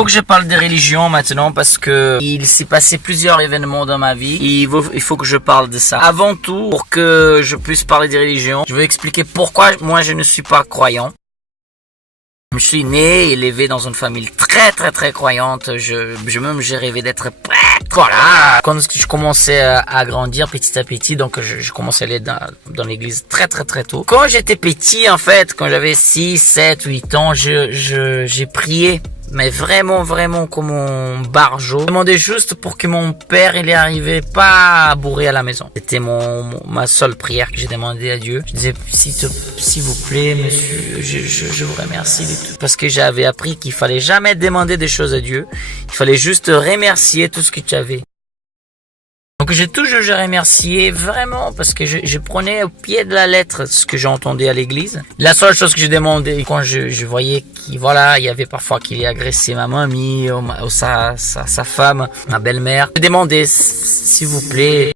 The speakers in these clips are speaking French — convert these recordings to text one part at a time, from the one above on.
faut que je parle des religions maintenant parce que il s'est passé plusieurs événements dans ma vie. Il faut que je parle de ça. Avant tout, pour que je puisse parler des religions, je vais expliquer pourquoi moi je ne suis pas croyant. Je suis né et élevé dans une famille très croyante. J'ai rêvé d'être prêtre. Voilà. Quand je commençais à grandir petit à petit, donc je commençais à aller dans l'église très tôt. Quand j'étais petit, en fait, quand j'avais 6, 7, 8 ans, j'ai prié. Mais vraiment comme un barjot. Je demandais juste pour que mon père, il est arrivé pas bourré à la maison. C'était ma seule prière que j'ai demandé à Dieu. Je disais, s'il vous plaît, monsieur, je vous remercie de tout. Parce que j'avais appris qu'il fallait jamais demander des choses à Dieu. Il fallait juste remercier tout ce que tu avais. Donc j'ai toujours remercié vraiment parce que je prenais au pied de la lettre ce que j'entendais à l'église. La seule chose que j'ai demandé quand je voyais qu'il il y avait parfois qu'il ait agressé ma mamie ou sa femme, ma belle-mère. Je demandais s'il vous plaît.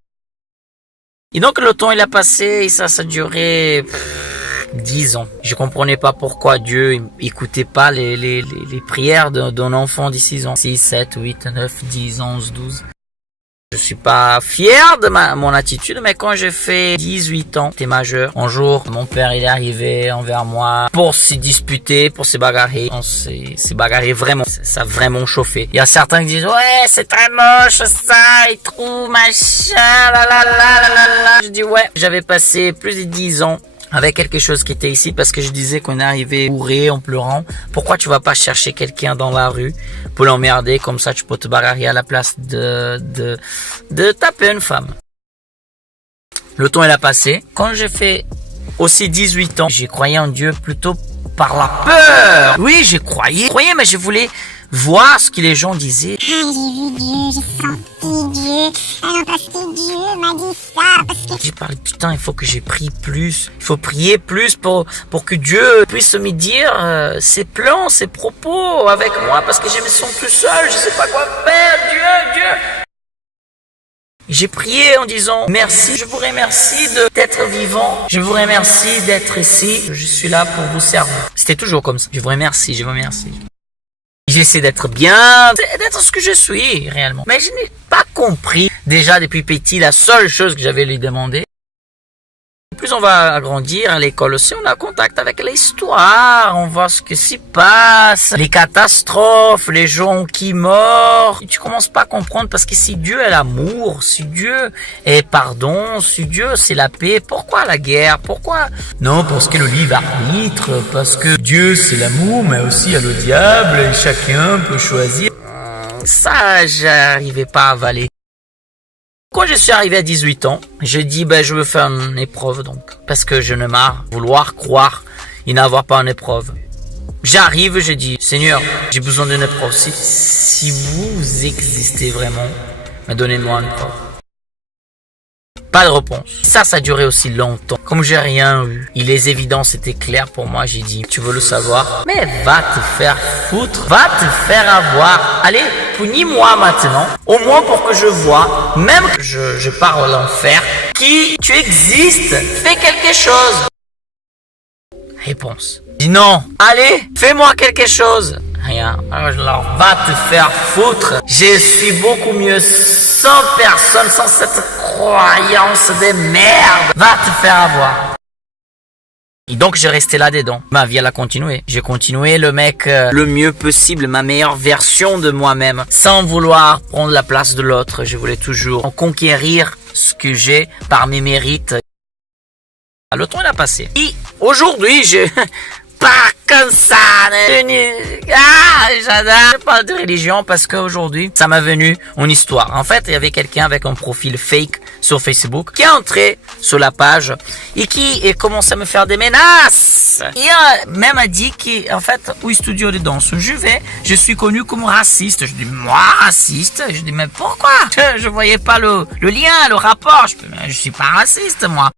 Et donc le temps il a passé et ça a duré 10 ans. Je comprenais pas pourquoi Dieu écoutait pas les prières d'un enfant de 6 ans. 6, 7, 8, 9, 10, 11, 12. Je suis pas fier de mon attitude, mais quand j'ai fait 18 ans, j'étais majeur. Un jour, mon père, il est arrivé envers moi pour se disputer, pour se bagarrer. On s'est bagarré vraiment. Ça a vraiment chauffé. Il y a certains qui disent, ouais, c'est très moche, ça, il trouve, machin, la. Je dis, ouais, j'avais passé plus de 10 ans avec quelque chose qui était ici parce que je disais qu'on est arrivé bourré en pleurant. Pourquoi tu vas pas chercher quelqu'un dans la rue pour l'emmerder comme ça tu peux te bagarrer à la place de taper une femme. Le temps il a passé. Quand j'ai fait aussi 18 ans, j'ai croyé en Dieu plutôt par la peur. Oui, j'ai croyé, mais je voulais voir ce que les gens disaient. Ah, j'ai vu Dieu, j'ai senti Dieu. Ah non, parce que Dieu m'a dit ça, parce que... J'ai parlé, putain, il faut que j'ai prie plus. Il faut prier plus pour que Dieu puisse me dire ses plans, ses propos avec moi, parce que je me sens tout seul, je sais pas quoi faire, Dieu. J'ai prié en disant, merci, je vous remercie d'être vivant. Je vous remercie d'être ici. Je suis là pour vous servir. C'était toujours comme ça. Je vous remercie. J'essaie d'être bien, d'être ce que je suis réellement. Mais je n'ai pas compris déjà depuis petit la seule chose que j'avais lui demandé. Plus on va grandir à l'école aussi, on a contact avec l'histoire, on voit ce qui s'y passe, les catastrophes, les gens qui meurent. Et tu commences pas à comprendre parce que si Dieu est l'amour, si Dieu est pardon, si Dieu c'est la paix, pourquoi la guerre? Pourquoi? Non, parce que le livre arbitre, parce que Dieu c'est l'amour, mais aussi il y a le diable et chacun peut choisir. Ça, j'arrivais pas à avaler. Quand je suis arrivé à 18 ans, je dis je veux faire une épreuve donc parce que je ne marre vouloir croire et n'avoir pas une épreuve. J'arrive, je dis Seigneur, j'ai besoin d'une épreuve. Si vous existez vraiment, mais donnez-moi une épreuve. Pas de réponse. Ça a duré aussi longtemps. Comme j'ai rien eu, et les évidences étaient claires pour moi, j'ai dit, tu veux le savoir? Mais va te faire foutre, va te faire avoir. Allez, punis-moi maintenant, au moins pour que je vois, même que je pars à l'enfer, qui tu existes, fais quelque chose. Réponse. Je dis non, allez, fais-moi quelque chose. Rien. Alors, va te faire foutre. Je suis beaucoup mieux sans personne, sans cette croyance de merde. Va te faire avoir. Et donc, j'ai resté là-dedans. Ma vie, elle a continué. J'ai continué le mec le mieux possible, ma meilleure version de moi-même, sans vouloir prendre la place de l'autre. Je voulais toujours conquérir ce que j'ai par mes mérites. Le temps, il a passé. Et aujourd'hui, pas comme ça. J'adore. Je parle de religion parce qu'aujourd'hui, ça m'a venu une histoire. En fait, il y avait quelqu'un avec un profil fake sur Facebook qui est entré sur la page et qui a commencé à me faire des menaces. Il a même dit qu'en fait, au studio de danse où je suis connu comme raciste. Je dis, moi, raciste? Je dis, mais pourquoi? Je voyais pas le lien, le rapport. Je suis pas raciste, moi.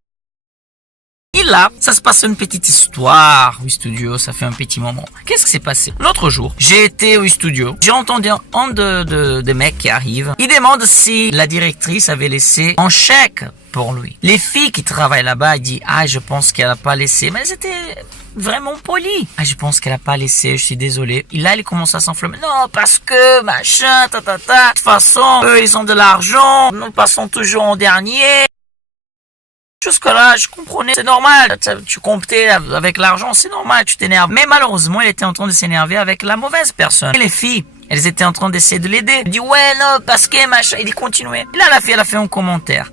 Et là, ça se passe une petite histoire au studio, ça fait un petit moment. Qu'est-ce qui s'est passé? L'autre jour, j'ai été au studio, j'ai entendu un de mecs qui arrive. Il demande si la directrice avait laissé un chèque pour lui. Les filles qui travaillent là-bas, elles disent, je pense qu'elle a pas laissé, mais elles étaient vraiment polies. Je pense qu'elle a pas laissé, je suis désolé. Et là, il commence à s'enflammer. Non, parce que, machin, De toute façon, eux, ils ont de l'argent, nous passons toujours en dernier. Jusque-là, je comprenais, c'est normal, tu comptais avec l'argent, c'est normal, tu t'énerves. Mais malheureusement, il était en train de s'énerver avec la mauvaise personne. Et les filles, elles étaient en train d'essayer de l'aider. Il dit, ouais, non, parce que, machin, il dit, continuez. Et là, la fille, elle a fait un commentaire.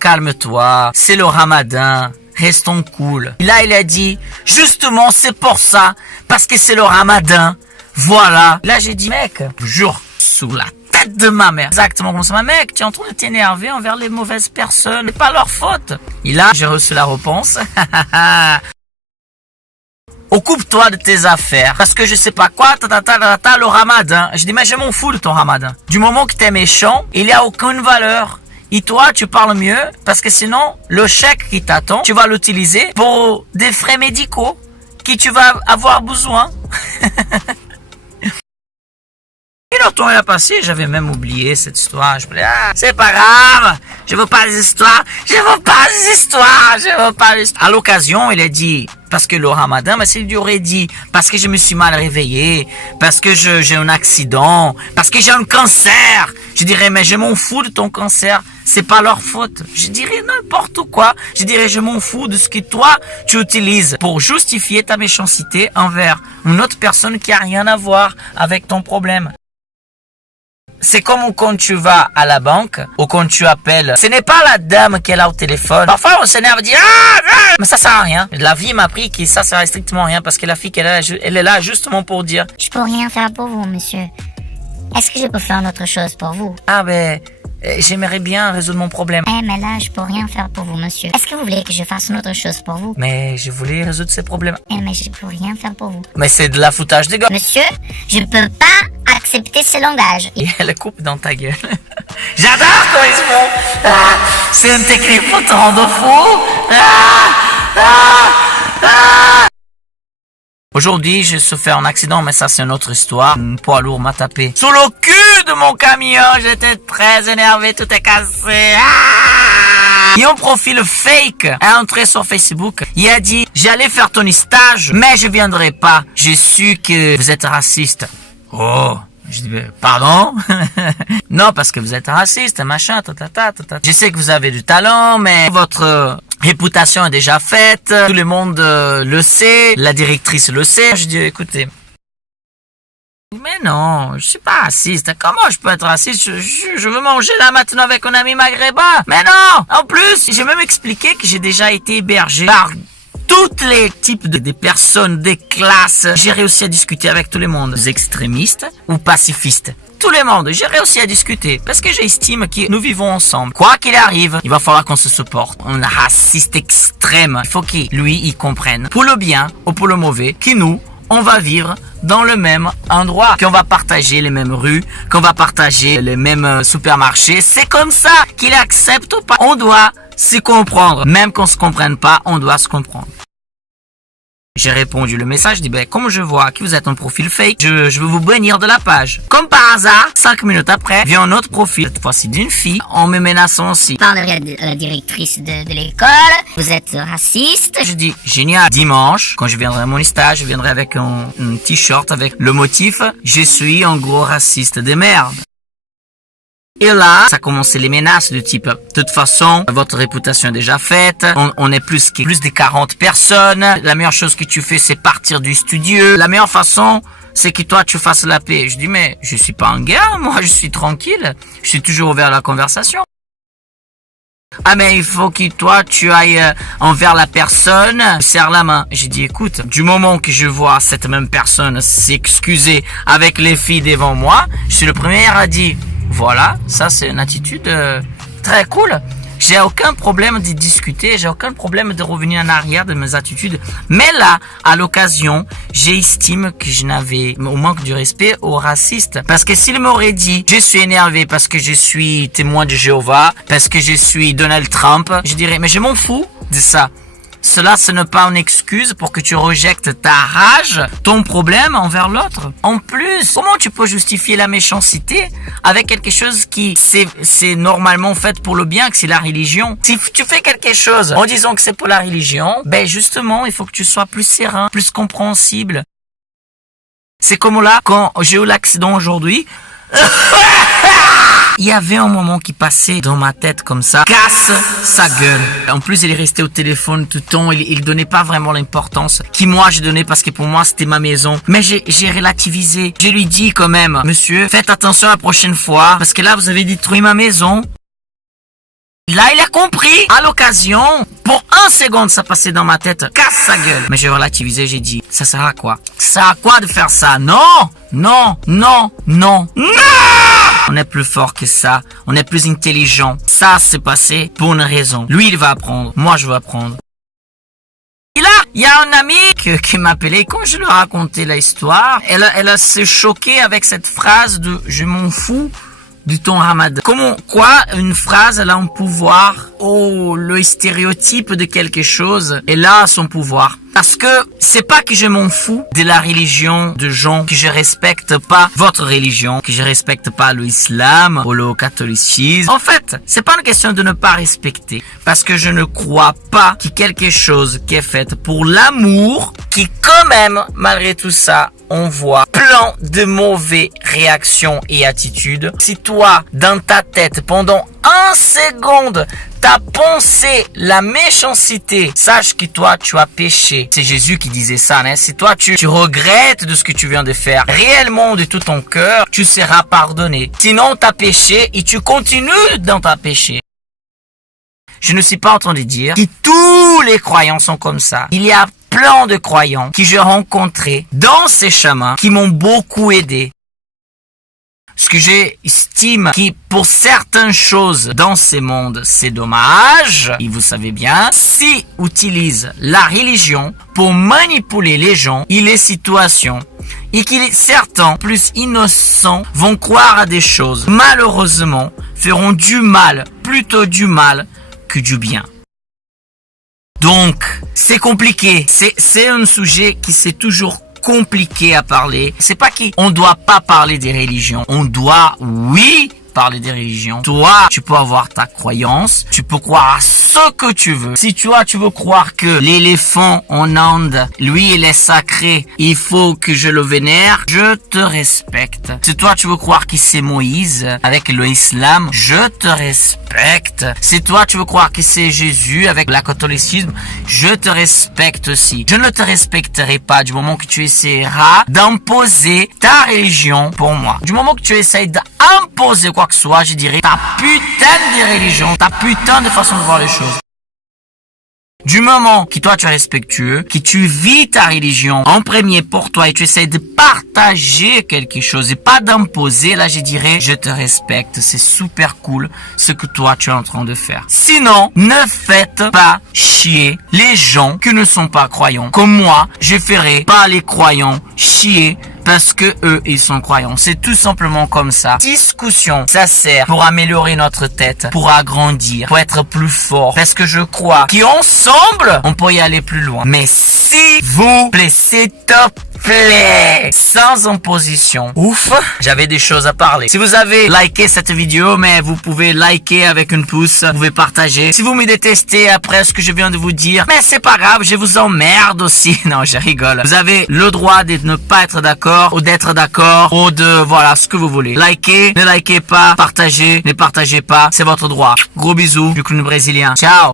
Calme-toi, c'est le ramadan, restons cool. Et là, il a dit, justement, c'est pour ça, parce que c'est le ramadan, voilà. Là, j'ai dit, mec, jure, sous la tête de ma mère. Exactement comme ça, ma mec, tu es en train de t'énerver envers les mauvaises personnes. C'est pas leur faute. Et là, j'ai reçu la réponse. Occupe-toi de tes affaires. Parce que je sais pas quoi, le ramadan. Je dis, mais je m'en fous de ton ramadan. Du moment que t'es méchant, il n'y a aucune valeur. Et toi, tu parles mieux. Parce que sinon, le chèque qui t'attend, tu vas l'utiliser pour des frais médicaux que tu vas avoir besoin. Et le temps est passé, j'avais même oublié cette histoire. Je me disais, c'est pas grave, je veux pas des histoires, À l'occasion, il a dit, parce que le ramadan, mais s'il lui aurait dit, parce que je me suis mal réveillé, parce que j'ai un accident, parce que j'ai un cancer, je dirais, mais je m'en fous de ton cancer, c'est pas leur faute. Je dirais n'importe quoi, je dirais, je m'en fous de ce que toi, tu utilises pour justifier ta méchanceté envers une autre personne qui a rien à voir avec ton problème. C'est comme quand tu vas à la banque ou quand tu appelles. Ce n'est pas la dame qui est là au téléphone. Parfois, on s'énerve et dit mais ça sert à rien. La vie m'a appris que ça sert à strictement rien parce que la fille, elle est là justement pour dire. Je peux rien faire pour vous, monsieur. Est-ce que je peux faire autre chose pour vous? J'aimerais bien résoudre mon problème. Mais là, je peux rien faire pour vous, monsieur. Est-ce que vous voulez que je fasse une autre chose pour vous? Mais je voulais résoudre ces problèmes. Mais je peux rien faire pour vous. Mais c'est de la foutage de gueule. Monsieur, je ne peux pas accepter ce langage. Et elle coupe dans ta gueule. J'adore quand ils se font. C'est une technique pour te rendre fou. Aujourd'hui, j'ai souffert un accident, mais ça c'est une autre histoire. Un poids lourd m'a tapé sous le cul de mon camion. J'étais très énervé, tout est cassé. Et un profil fake est entré sur Facebook. Il a dit, j'allais faire ton stage, mais je viendrai pas. J'ai su que vous êtes raciste. Oh, je dis, pardon? Non, parce que vous êtes raciste, machin, Je sais que vous avez du talent, mais votre réputation est déjà faite. Tout le monde le sait. La directrice le sait. Je dis, écoutez. Mais non, je suis pas raciste. Comment je peux être raciste? Je veux manger là maintenant avec un ami maghrébin. Mais non! En plus, j'ai même expliqué que j'ai déjà été hébergé par tous les types de personnes, des classes. J'ai réussi à discuter avec tout le monde. Des extrémistes ou pacifistes. Tout le monde. J'ai réussi à discuter. Parce que j'estime que nous vivons ensemble. Quoi qu'il arrive, il va falloir qu'on se supporte. Un raciste extrême. Il faut qu'il, lui, il comprenne. Pour le bien ou pour le mauvais, que nous, on va vivre dans le même endroit, qu'on va partager les mêmes rues, qu'on va partager les mêmes supermarchés. C'est comme ça qu'il accepte ou pas. On doit se comprendre. Même qu'on se comprenne pas, on doit se comprendre. J'ai répondu le message, je dis, comme je vois que vous êtes un profil fake, je veux vous bannir de la page. Comme par hasard, 5 minutes après, vient un autre profil, cette fois-ci d'une fille, en me menaçant aussi. Parlerai à la directrice de l'école, vous êtes raciste. Je dis, génial, dimanche, quand je viendrai à mon stage, je viendrai avec un t-shirt avec le motif, je suis un gros raciste de merde. Et là, ça a commencé les menaces du type, de toute façon, votre réputation est déjà faite, on est plus de 40 personnes, la meilleure chose que tu fais, c'est partir du studio, la meilleure façon, c'est que toi, tu fasses la paix. Je dis, mais je suis pas en guerre, moi, je suis tranquille, je suis toujours ouvert à la conversation. Mais il faut que toi, tu ailles envers la personne, serre la main. J'ai dit, écoute, du moment que je vois cette même personne s'excuser avec les filles devant moi, je suis le premier à dire, voilà, ça c'est une attitude très cool. J'ai aucun problème de discuter, j'ai aucun problème de revenir en arrière de mes attitudes. Mais là, à l'occasion, j'estime que je n'avais au manque du respect aux racistes. Parce que s'il m'aurait dit, je suis énervé parce que je suis témoin de Jéhovah, parce que je suis Donald Trump, je dirais, mais je m'en fous. de ça. Cela, ce n'est pas une excuse pour que tu rejettes ta rage, ton problème envers l'autre. En plus, comment tu peux justifier la méchanceté avec quelque chose qui c'est normalement fait pour le bien, que c'est la religion? Si tu fais quelque chose en disant que c'est pour la religion, ben justement, il faut que tu sois plus serein, plus compréhensible. C'est comme là, quand j'ai eu l'accident aujourd'hui, il y avait un moment qui passait dans ma tête comme ça. Casse sa gueule. En plus, il est resté au téléphone tout le temps. Il donnait pas vraiment l'importance qui moi je donnais parce que pour moi c'était ma maison. Mais j'ai relativisé. Je lui dis quand même, monsieur, faites attention la prochaine fois parce que là vous avez détruit ma maison. Là, il a compris. À l'occasion, pour 1 seconde, ça passait dans ma tête. Casse sa gueule. Mais j'ai relativisé, j'ai dit, ça sert à quoi? Ça sert à quoi de faire ça? Non, non, non, non, non! On est plus fort que ça. On est plus intelligent. Ça s'est passé pour une raison. Lui, il va apprendre. Moi, je vais apprendre. Et là, il y a un ami qui m'appelait. Quand je lui ai raconté l'histoire, elle a se choqué avec cette phrase de « je m'en fous ». Du ton ramadan. Quoi, une phrase, elle a un pouvoir. Oh, le stéréotype de quelque chose, elle a son pouvoir. Parce que c'est pas que je m'en fous de la religion de gens que je respecte pas votre religion, que je respecte pas l'islam ou le catholicisme. En fait, c'est pas une question de ne pas respecter. Parce que je ne crois pas qu'il y ait quelque chose qui est fait pour l'amour, qui quand même, malgré tout ça, on voit plein de mauvaises réactions et attitudes. Si toi, dans ta tête, pendant 1 seconde, t'as pensé la méchanceté, sache que toi, tu as péché. C'est Jésus qui disait ça, hein? Si toi, tu regrettes de ce que tu viens de faire, réellement de tout ton cœur, tu seras pardonné. Sinon, t'as péché et tu continues dans ta péché. Je ne suis pas en train de dire que tous les croyants sont comme ça. Il y a plein de croyants que j'ai rencontrés dans ces chemins qui m'ont beaucoup aidé. Ce que j'estime qui, pour certaines choses dans ces mondes, c'est dommage, et vous savez bien, s'ils utilisent la religion pour manipuler les gens et les situations, et que certains, plus innocents, vont croire à des choses, malheureusement, feront du mal, plutôt du mal que du bien. Donc, c'est compliqué. C'est un sujet qui c'est toujours compliqué à parler. C'est pas qu'on doit pas parler des religions. On doit, oui, parler des religions. Toi, tu peux avoir ta croyance. Tu peux croire à ce que tu veux. Si tu veux croire que l'éléphant en Inde, lui, il est sacré, il faut que je le vénère, je te respecte. Si toi, tu veux croire que c'est Moïse avec l'islam, je te respecte. Si toi, tu veux croire que c'est Jésus avec le catholicisme, je te respecte aussi. Je ne te respecterai pas du moment que tu essaieras d'imposer ta religion pour moi. Du moment que tu essayes d'imposer quoi que ce soit, je dirais ta putain de religion, ta putain de façon de voir les choses. Du moment que toi tu es respectueux, que tu vis ta religion en premier pour toi et tu essaies de partager quelque chose et pas d'imposer, là je dirais je te respecte, c'est super cool ce que toi tu es en train de faire. Sinon, ne faites pas chier les gens qui ne sont pas croyants. Comme moi, je ferai pas les croyants chier parce que eux, ils sont croyants. C'est tout simplement comme ça. Discussion, ça sert pour améliorer notre tête, pour agrandir, pour être plus fort. Parce que je crois qu'ensemble, on peut y aller plus loin. Mais s'il vous plaît, s'il te plaît, sans opposition. Ouf, j'avais des choses à parler. Si vous avez liké cette vidéo, mais vous pouvez liker avec une pouce, vous pouvez partager. Si vous me détestez après ce que je viens de vous dire, mais c'est pas grave, je vous emmerde aussi. Non, je rigole. Vous avez le droit de ne pas être d'accord, ou d'être d'accord, ou de, voilà, ce que vous voulez. Likez, ne likez pas, partagez, ne partagez pas, c'est votre droit. Gros bisous du clown brésilien. Ciao.